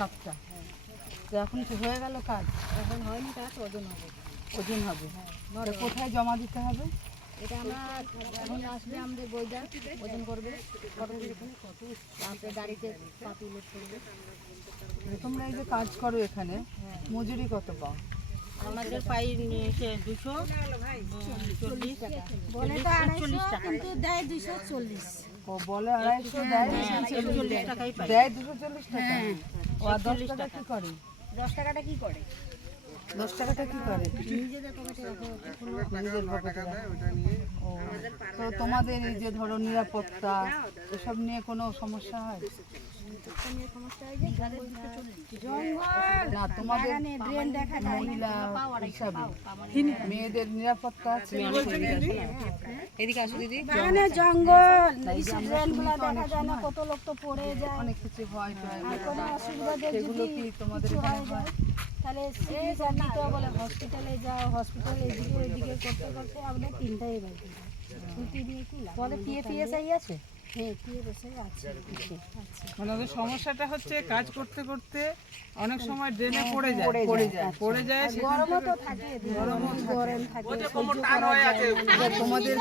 7টা। তো এখন কি হয়ে গেল কাজ? এখন হয়নি, কাজ ওজন হবে। ওজন হবে। তো কোথায় জমা দিতে হবে? এটা আমরা এখন আসলে আমাদের বইটা ওজন করবে, তারপরে গাড়িতে পাতি লোড করবে। তোমরা এই যে কাজ করো এখানে, মজুরি কত পাও? আমাদের পাই 240 টাকা, বলে তো 250 কিন্তু দেয় 240। ও বলে 250 দেয়, 240 টাকাই পাই। দেয় 240 টাকা। ও আর 10 টাকা কি করে? 10 টাকাটা কি করে? 10 টাকাটা কি করে? নিজেদের পকেটে রাখে। নিজের পকেটে রাখে। ও, তো তোমাদের এই যে ধরো নিরাপত্তা এসব নিয়ে কোনো সমস্যা হয় না? তোমাদের ড্রেন দেখা যায় মহিলা হিসাবে মেয়েদের নিরাপত্তা আছে? এদিকে আসো দিদি। বাগানে জঙ্গল, ড্রেনগুলো দেখা যায় না, কত লোক তো পড়ে যায়। অনেক কিছু হয় আর কোনো অসুবিধা সেগুলো কি তোমাদের এখানে হয়? তাহলে সিরিয়াসলি তো বলে হসপিটালে যাও, হসপিটালে এদিকে ওইদিকে করতে করতে আমাদের 3টাই বাজে। ছুটি দিয়ে কি লাভ? তোমাদের পিএসআই আছে? হ্যাঁ, পিএসআই আছে। মানে ওদের সমস্যাটা হচ্ছে কাজ করতে করতে অনেক সময় ড্রেনে পড়ে যায় গরমও তো থাকে, গরম থাকে। তোমাদের